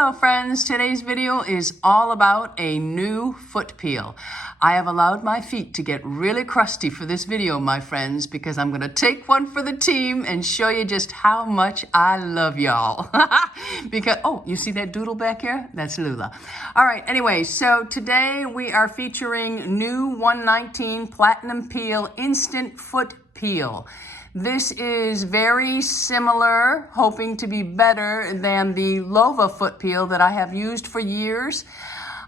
Hello friends, today's video is all about a new foot peel. I have allowed my feet to get really crusty for this video, my friends, because I'm going to take one for the team and show you just how much I love y'all. Because, oh, you see that doodle back here? That's Lula. All right, anyway, so today we are featuring new 119 Platinum Peel Instant Foot Peel. This is very similar, hoping to be better than the Lova foot peel that I have used for years.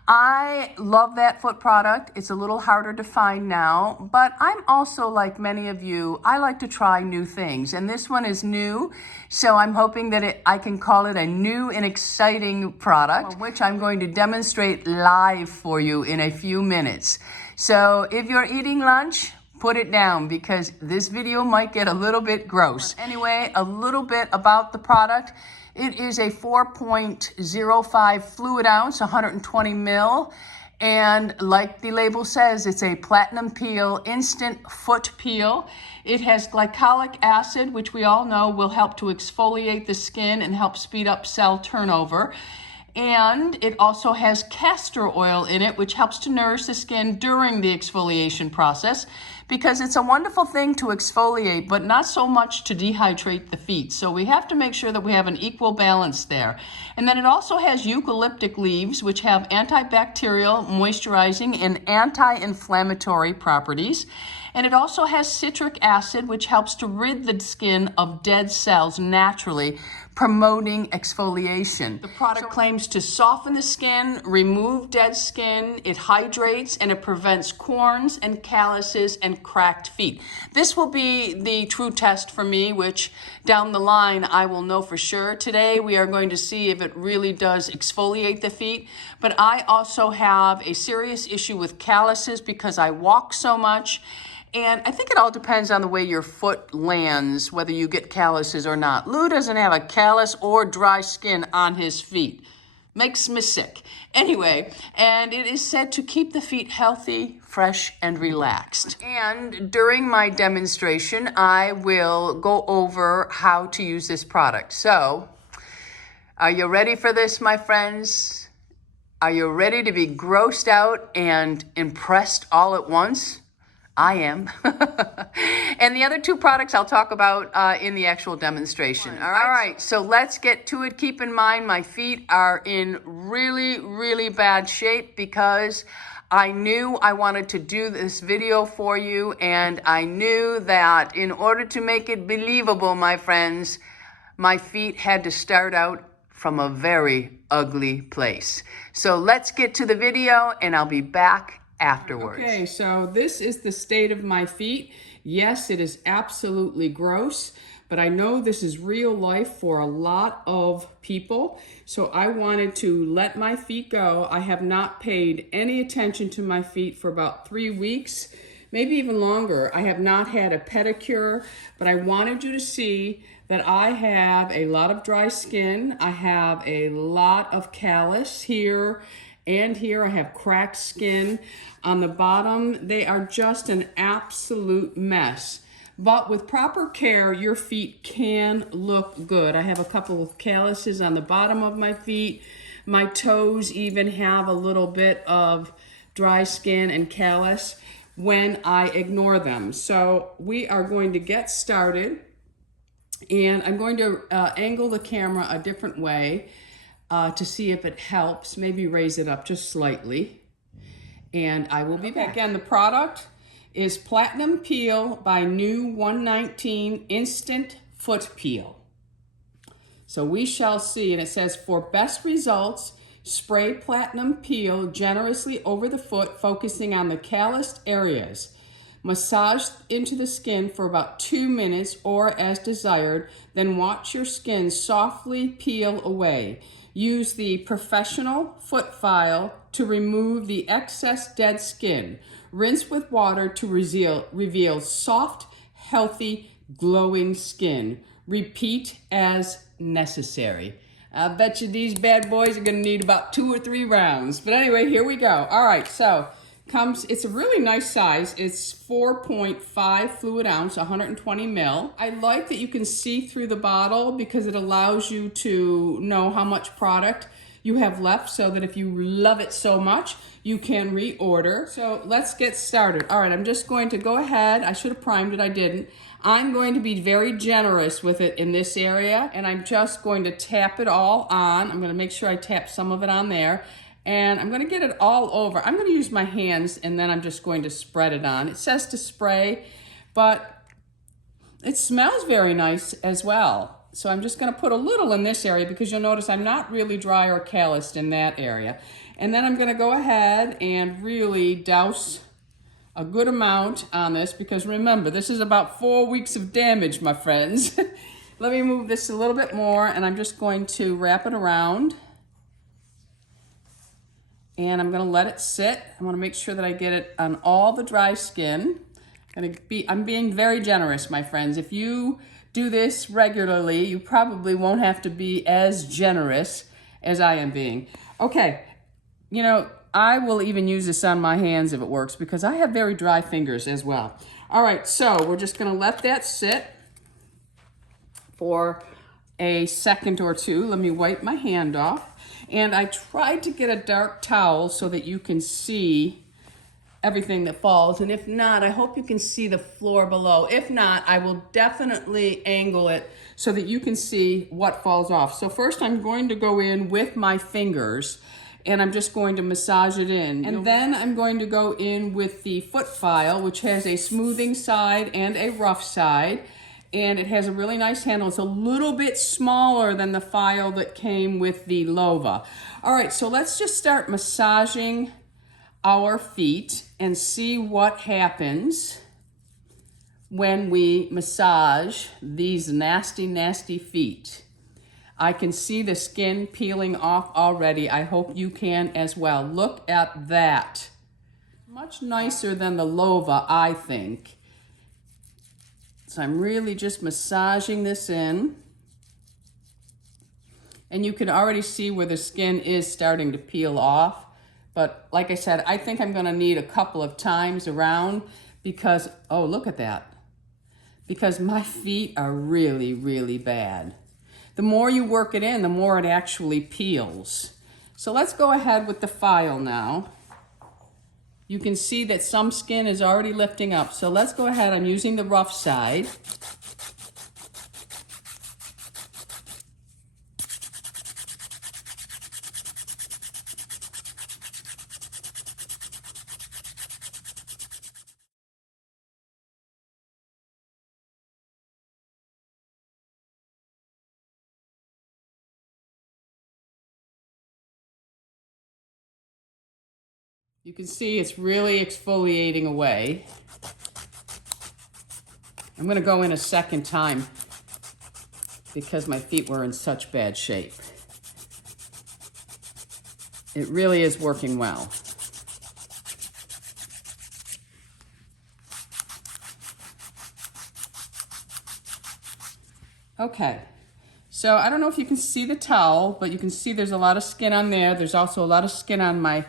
I love that foot product. It's a little harder to find now, but I'm also, like many of you, I like to try new things, and this one is new, so I'm hoping that I can call it a new and exciting product, which I'm going to demonstrate live for you in a few minutes. So if you're eating lunch, put it down because this video might get a little bit gross. Anyway, a little bit about the product. It is a 4.05 fluid ounce, 120 mil. And like the label says, it's a platinum peel, instant foot peel. It has glycolic acid, which we all know will help to exfoliate the skin and help speed up cell turnover. And it also has castor oil in it, which helps to nourish the skin during the exfoliation process, because it's a wonderful thing to exfoliate, but not so much to dehydrate the feet. So we have to make sure that we have an equal balance there. And then it also has eucalyptic leaves, which have antibacterial, moisturizing, and anti-inflammatory properties. And it also has citric acid, which helps to rid the skin of dead cells naturally, promoting exfoliation. The product claims to soften the skin, remove dead skin, it hydrates, and it prevents corns and calluses and cracked feet. This will be the true test for me, which down the line I will know for sure. Today we are going to see if it really does exfoliate the feet, but I also have a serious issue with calluses because I walk so much. And I think it all depends on the way your foot lands, whether you get calluses or not. Lou doesn't have a callus or dry skin on his feet. Makes me sick. Anyway, and it is said to keep the feet healthy, fresh, and relaxed. And during my demonstration, I will go over how to use this product. So, are you ready for this, my friends? Are you ready to be grossed out and impressed all at once? I am. And the other two products I'll talk about in the actual demonstration. All right, so let's get to it. Keep in mind my feet are in really, really bad shape because I knew I wanted to do this video for you, and I knew that in order to make it believable, my friends, my feet had to start out from a very ugly place. So let's get to the video, and I'll be back afterwards. Okay, so this is the state of my feet. Yes, it is absolutely gross, but I know this is real life for a lot of people. So I wanted to let my feet go. I have not paid any attention to my feet for about 3 weeks, maybe even longer. I have not had a pedicure, but I wanted you to see that I have a lot of dry skin. I have a lot of callus here. And here I have cracked skin. On the bottom, they are just an absolute mess. But with proper care, your feet can look good. I have a couple of calluses on the bottom of my feet. My toes even have a little bit of dry skin and callus when I ignore them. So we are going to get started. And I'm going to angle the camera a different way to see if it helps. Maybe raise it up just slightly. And I will be back. Again, the product is Platinum Peel by New 119 Instant Foot Peel. So we shall see. And it says, for best results, spray Platinum Peel generously over the foot, focusing on the calloused areas. Massage into the skin for about 2 minutes or as desired, then watch your skin softly peel away. Use the professional foot file to remove the excess dead skin. Rinse with water to reveal soft, healthy, glowing skin. Repeat as necessary. I bet you these bad boys are gonna need about 2 or 3 rounds. But anyway, here we go. All right, so it's a really nice size. It's 4.5 fluid ounce, 120 mil. I like that you can see through the bottle because it allows you to know how much product you have left, so that if you love it so much, you can reorder. So let's get started. All right, I'm just going to go ahead. I should have primed it, I didn't. I'm going to be very generous with it in this area, and I'm just going to tap it all on. I'm gonna make sure I tap some of it on there, and I'm gonna get it all over. I'm gonna use my hands, and then I'm just going to spread it on. It says to spray, but it smells very nice as well. So I'm just gonna put a little in this area because you'll notice I'm not really dry or calloused in that area. And then I'm gonna go ahead and really douse a good amount on this, because remember, this is about 4 weeks of damage, my friends. Let me move this a little bit more, and I'm just going to wrap it around. And I'm gonna let it sit. I wanna make sure that I get it on all the dry skin. I'm being very generous, my friends. If you do this regularly, you probably won't have to be as generous as I am being. Okay, you know, I will even use this on my hands if it works, because I have very dry fingers as well. All right, so we're just gonna let that sit for a second or two. Let me wipe my hand off. And I tried to get a dark towel so that you can see everything that falls, and if not, I hope you can see the floor below. If not, I will definitely angle it so that you can see what falls off. So first I'm going to go in with my fingers, and I'm just going to massage it in. And then I'm going to go in with the foot file, which has a smoothing side and a rough side, and it has a really nice handle. It's a little bit smaller than the file that came with the Lova. All right, so let's just start massaging our feet and see what happens when we massage these nasty, nasty feet. I can see the skin peeling off already. I hope you can as well. Look at that. Much nicer than the Lova, I think. So I'm really just massaging this in. And you can already see where the skin is starting to peel off. But like I said, I think I'm gonna need a couple of times around because, oh, look at that. Because my feet are really, really bad. The more you work it in, the more it actually peels. So let's go ahead with the file now. You can see that some skin is already lifting up. So let's go ahead, I'm using the rough side. You can see it's really exfoliating away. I'm gonna go in a second time because my feet were in such bad shape. It really is working well. Okay, so I don't know if you can see the towel, but you can see there's a lot of skin on there. There's also a lot of skin on my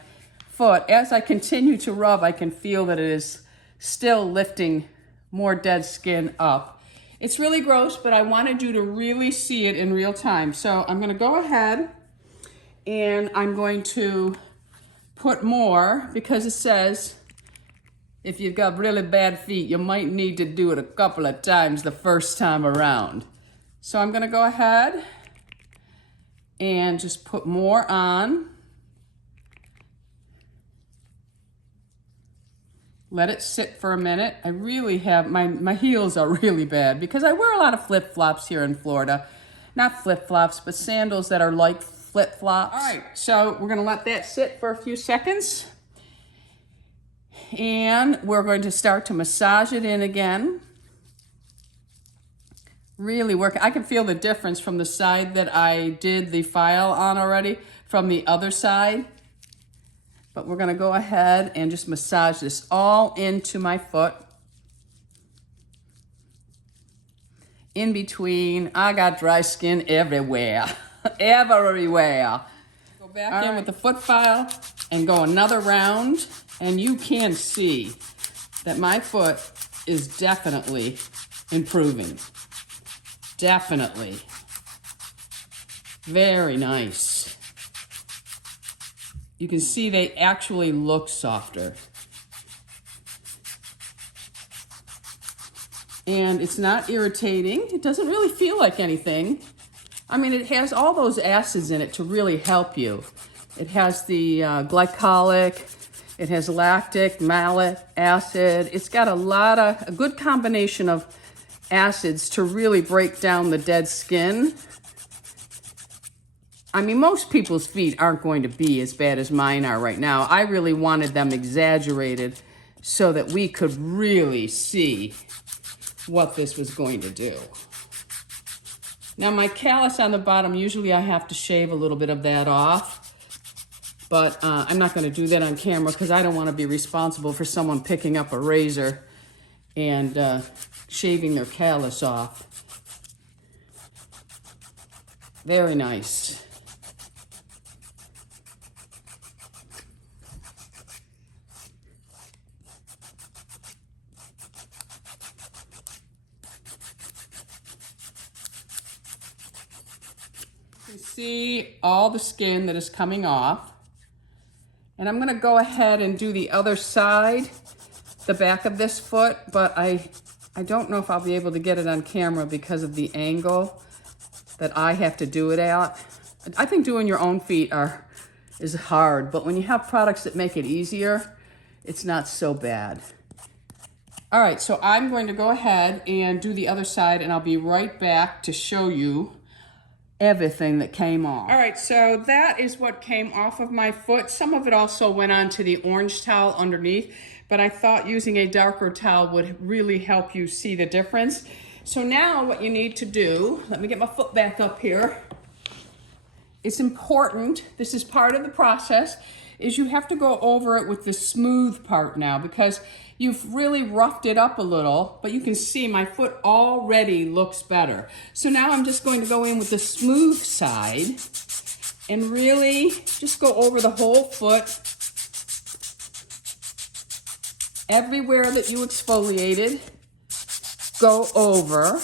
foot. As I continue to rub, I can feel that it is still lifting more dead skin up. It's really gross, but I wanted you to really see it in real time. So I'm gonna go ahead and I'm going to put more, because it says if you've got really bad feet, you might need to do it a couple of times the first time around. So I'm gonna go ahead and just put more on. Let it sit for a minute. I really have, my heels are really bad because I wear a lot of flip-flops here in Florida. Not flip-flops, but sandals that are like flip-flops. All right, so we're gonna let that sit for a few seconds. And we're going to start to massage it in again. Really work. I can feel the difference from the side that I did the file on already from the other side. But we're gonna go ahead and just massage this all into my foot. In between, I got dry skin everywhere, everywhere. Go back in with the foot file and go another round, and you can see that my foot is definitely improving. Definitely. Very nice. you can see they actually look softer. And it's not irritating. It doesn't really feel like anything. I mean, it has all those acids in it to really help you. It has the glycolic, it has lactic, malic acid. It's got a good combination of acids to really break down the dead skin. I mean, most people's feet aren't going to be as bad as mine are right now. I really wanted them exaggerated so that we could really see what this was going to do. Now my callus on the bottom, usually I have to shave a little bit of that off, but I'm not going to do that on camera because I don't want to be responsible for someone picking up a razor and shaving their callus off. Very nice. You see all the skin that is coming off. And I'm gonna go ahead and do the other side, the back of this foot, but I don't know if I'll be able to get it on camera because of the angle that I have to do it at. I think doing your own feet is hard, but when you have products that make it easier, it's not so bad. All right, so I'm going to go ahead and do the other side, and I'll be right back to show you everything that came off. All right, so that is what came off of my foot. Some of it also went onto the orange towel underneath, but I thought using a darker towel would really help you see the difference. So now what you need to do, let me get my foot back up here. It's important, this is part of the process, is you have to go over it with the smooth part now because you've really roughed it up a little, but you can see my foot already looks better. So now I'm just going to go in with the smooth side and really just go over the whole foot. Everywhere that you exfoliated, go over.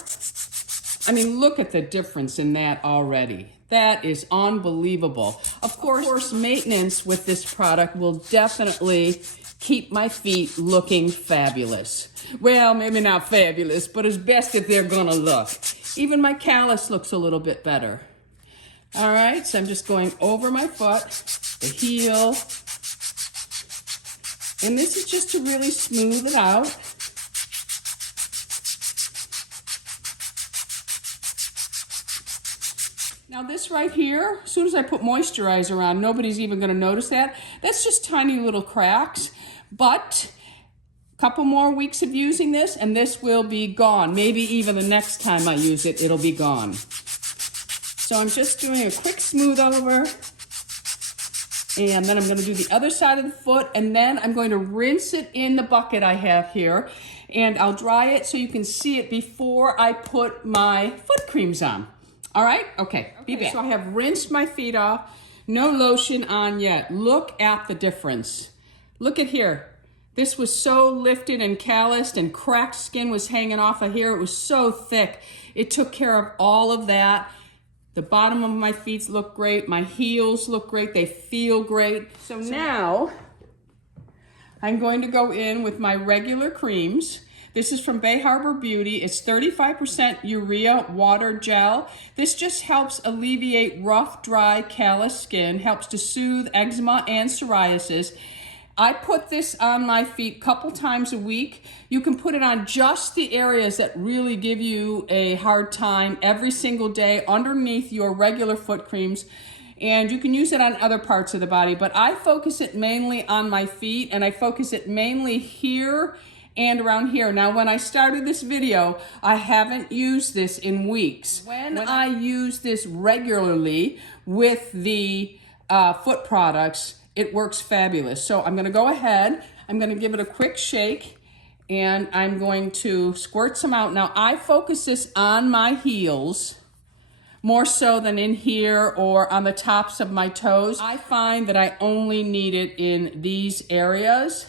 I mean, look at the difference in that already. That is unbelievable. Of course, maintenance with this product will definitely keep my feet looking fabulous. Well, maybe not fabulous, but as best that they're gonna look. Even my callus looks a little bit better. All right, so I'm just going over my foot, the heel. And this is just to really smooth it out. Now this right here, as soon as I put moisturizer on, nobody's even gonna notice that. That's just tiny little cracks, but a couple more weeks of using this and this will be gone. Maybe even the next time I use it, it'll be gone. So I'm just doing a quick smooth over, and then I'm gonna do the other side of the foot, and then I'm going to rinse it in the bucket I have here, and I'll dry it so you can see it before I put my foot creams on. All right, okay, be back. So I have rinsed my feet off, no lotion on yet. Look at the difference. Look at here. This was so lifted and calloused and cracked skin was hanging off of here. It was so thick. It took care of all of that. The bottom of my feet look great. My heels look great. They feel great. So now I'm going to go in with my regular creams. This is from Bay Harbor Beauty. It's 35% Urea Water Gel. This just helps alleviate rough, dry, callous skin, helps to soothe eczema and psoriasis. I put this on my feet a couple times a week. You can put it on just the areas that really give you a hard time every single day underneath your regular foot creams. And you can use it on other parts of the body, but I focus it mainly on my feet, and I focus it mainly here and around here. Now, when I started this video, I haven't used this in weeks. When I use this regularly with the foot products, it works fabulous. So I'm gonna go ahead, I'm gonna give it a quick shake, and I'm going to squirt some out. Now, I focus this on my heels more so than in here or on the tops of my toes. I find that I only need it in these areas,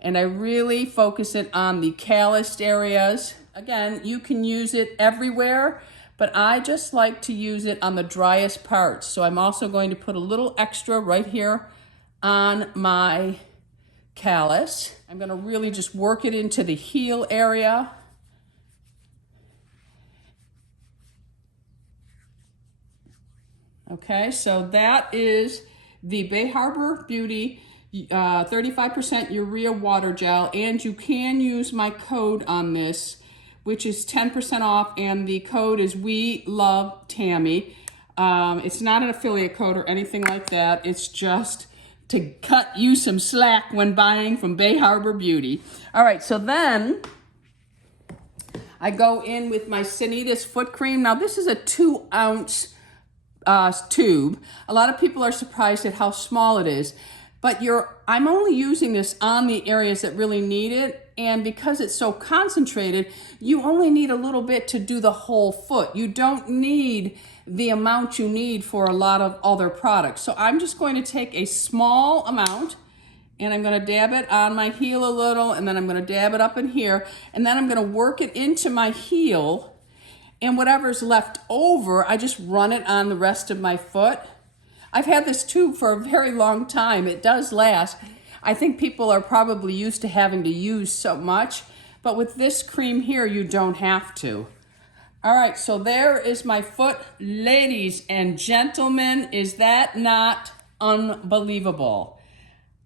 and I really focus it on the calloused areas. Again, you can use it everywhere, but I just like to use it on the driest parts. So I'm also going to put a little extra right here on my callus. I'm gonna really just work it into the heel area. Okay, so that is the Bay Harbor Beauty 35% Urea Water Gel, and you can use my code on this, which is 10% off, and the code is We Love Tammy. It's not an affiliate code or anything like that. It's just to cut you some slack when buying from Bay Harbor Beauty. All right, so then I go in with my Cenitas foot cream. Now this is a 2-ounce tube. A lot of people are surprised at how small it is, but I'm only using this on the areas that really need it, and because it's so concentrated, you only need a little bit to do the whole foot. You don't need the amount you need for a lot of other products. So I'm just going to take a small amount, and I'm going to dab it on my heel a little, and then I'm going to dab it up in here, and then I'm going to work it into my heel. And whatever's left over, I just run it on the rest of my foot. I've had this tube for a very long time. It does last. I think people are probably used to having to use so much, but with this cream here, you don't have to. All right, so there is my foot. Ladies and gentlemen, is that not unbelievable?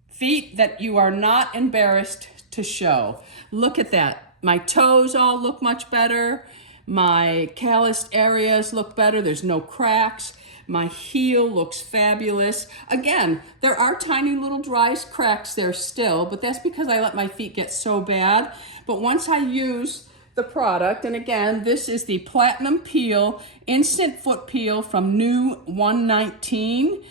Feet that you are not embarrassed to show. Look at that. My toes all look much better. My calloused areas look better. There's no cracks. My heel looks fabulous. Again, there are tiny little dry cracks there still, but that's because I let my feet get so bad. But once I use the product, and again, this is the Platinum Peel Instant Foot Peel from New 119,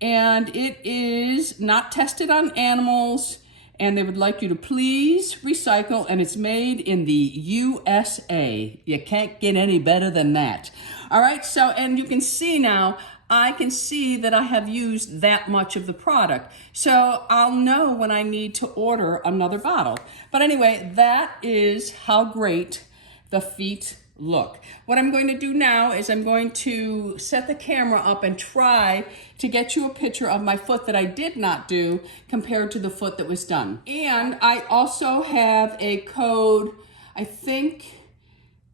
and it is not tested on animals, and they would like you to please recycle, and it's made in the USA. You can't get any better than that. All right, so, and you can see now, I can see that I have used that much of the product. So I'll know when I need to order another bottle. But anyway, that is how great the feet look. What I'm going to do now is I'm going to set the camera up and try to get you a picture of my foot that I did not do compared to the foot that was done. And I also have a code. I think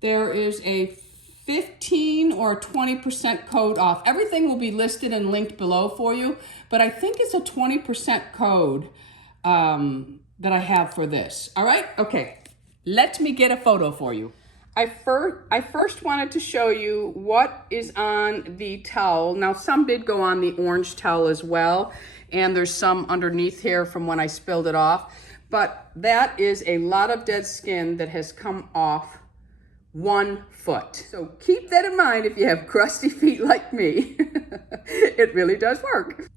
there is a 15 or 20% code off. Everything will be listed and linked below for you, but I think it's a 20% code that I have for this. All right, okay, let me get a photo for you. I first wanted to show you what is on the towel. Now, some did go on the orange towel as well, and there's some underneath here from when I spilled it off, but that is a lot of dead skin that has come off 1 foot. So keep that in mind if you have crusty feet like me. It really does work.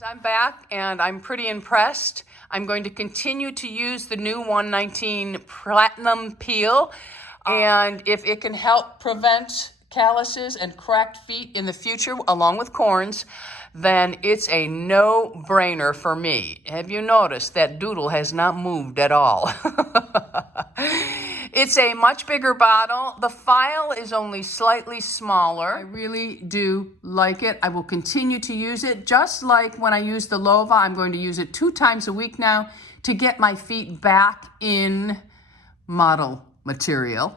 I'm back and I'm pretty impressed. I'm going to continue to use the new 119 Platinum Peel, and if it can help prevent calluses and cracked feet in the future along with corns, then it's a no-brainer for me. Have you noticed that doodle has not moved at all? It's a much bigger bottle. The file is only slightly smaller. I really do like it. I will continue to use it. Just like when I use the Lova, I'm going to use it 2 times a week now to get my feet back in model material.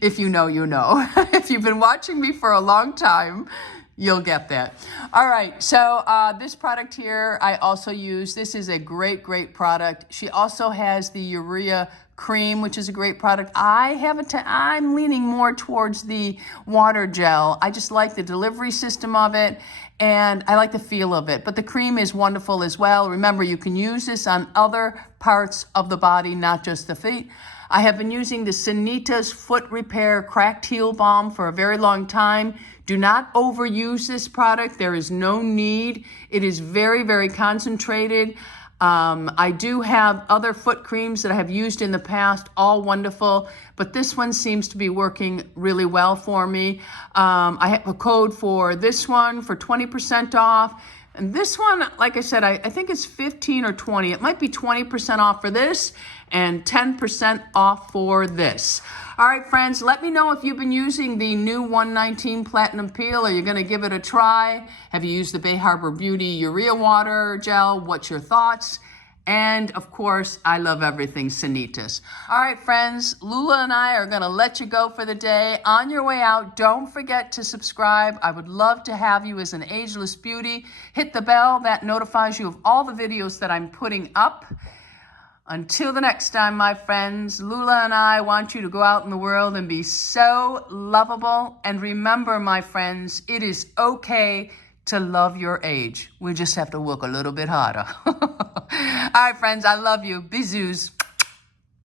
If you know, you know. If you've been watching me for a long time, you'll get that. All right, so this product here I also use. This is a great, great product. She also has the Urea Cream, which is a great product. I'm leaning more towards the water gel. I just like the delivery system of it, and I like the feel of it. But the cream is wonderful as well. Remember, you can use this on other parts of the body, not just the feet. I have been using the Cenitas Foot Repair Cracked Heel Balm for a very long time Do not overuse this product. There is no need. It is very, very concentrated. I do have other foot creams that I have used in the past, all wonderful, but this one seems to be working really well for me. I have a code for this one for 20% off. And this one, like I said, I think it's 15 or 20. It might be 20% off for this and 10% off for this. All right, friends, let me know if you've been using the new 119 Platinum Peel. Are you going to give it a try? Have you used the Bay Harbor Beauty Urea Water Gel? What's your thoughts? And, of course, I love everything Cenitas. All right, friends, Lula and I are going to let you go for the day. On your way out, don't forget to subscribe. I would love to have you as an Ageless Beauty. Hit the bell. That notifies you of all the videos that I'm putting up. Until the next time, my friends, Lula and I want you to go out in the world and be so lovable. And remember, my friends, it is okay to love your age. We just have to work a little bit harder. All right, friends, I love you. Bisous.